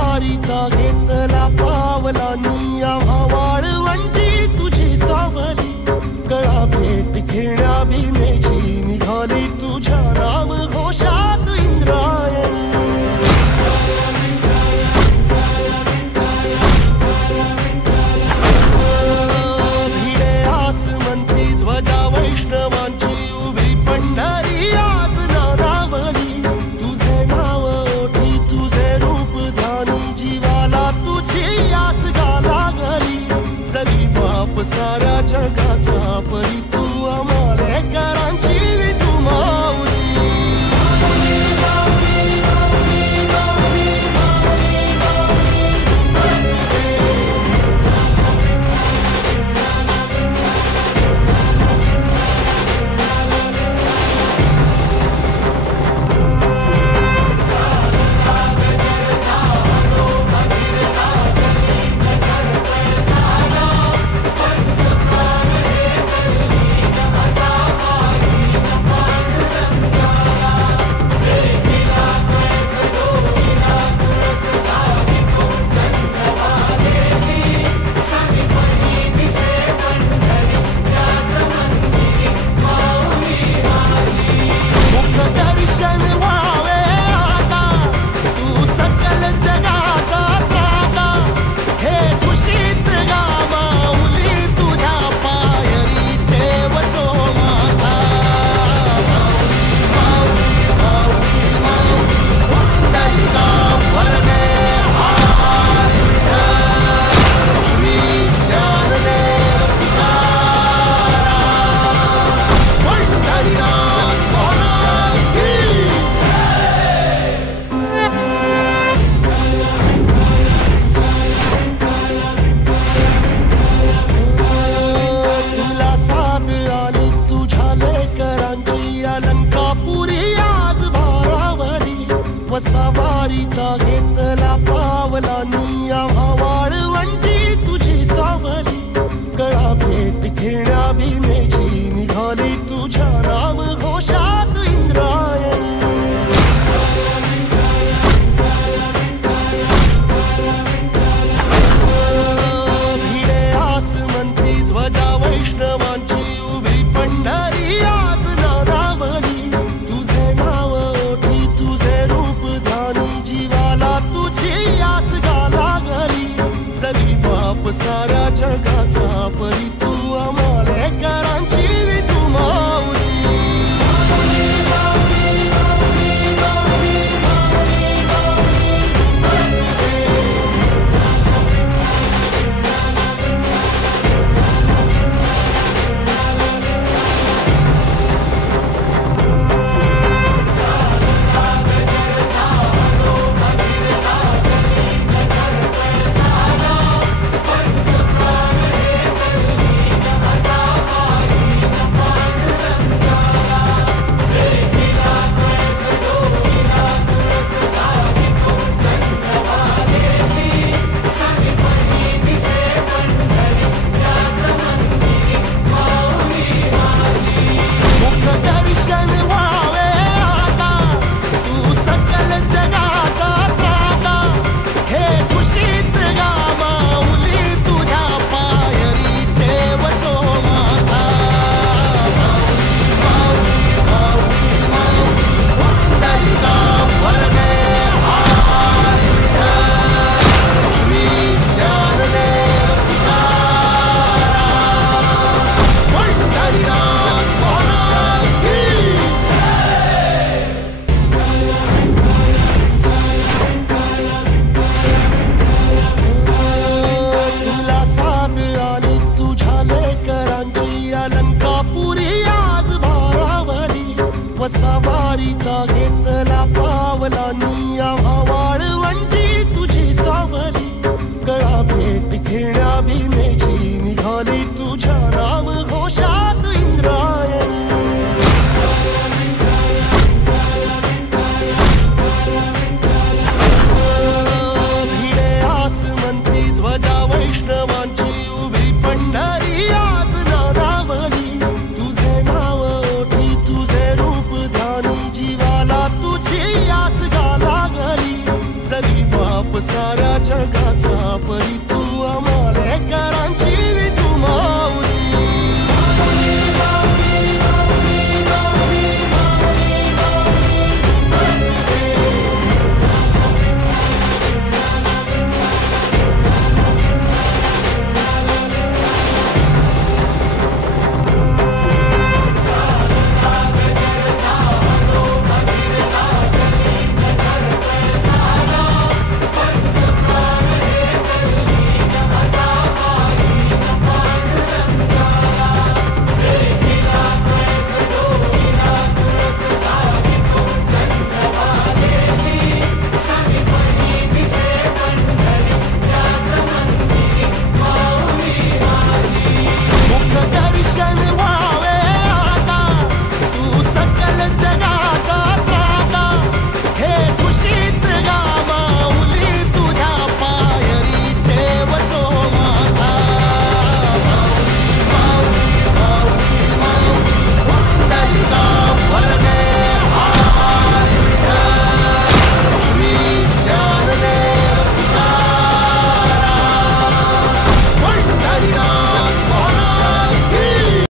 वारीचा घेतला पावलांनी आम्हा वाळवंटी तुझी सावली गळा भेट घेण्या भीमेची निघाली तुझ्या राम घोषात इंद्रायणी भिडे आसमंती ध्वजा वैष्णवांची उभी पंढरी आज नारावली तुझे नाव ओठी तुझे रूप ध्यानी जीवाला तुझी आस गाला गली जरी बाप साऱ्या जगाचा परी तू आमालेकरांची विठू माऊली वारीचा घेतला पावलांनी आम्हा वाळवंटी तुझी सावली गळा भेट घेण्या भीमेची निघाली तुझ्या राम घोषात इंद्रायणी भिडे आसमंती ध्वजा वैष्णवांची उभी पंढरी आज नारावली तुझे नाव ओठी तुझे रूप जीवाला तुझी आस गाला गली जरी बाप साऱ्या जगाचा परी तू आमालेकरांची विठू माऊली वारीचा घेतला पावलांनी आम्हा वाळवंटी तुझी सावली गळा भेट घेण्या भीमेची निघाली तुझ्या राम घोषात इंद्रायणी भिडे आसमंती ध्वजा वैष्णवांची उभी पंढरी आज नारावली तुझे नाव ओठी तुझे रूप ध्यानी जीवाला तुझी आस गाला साऱ्या जगाचा परिपाक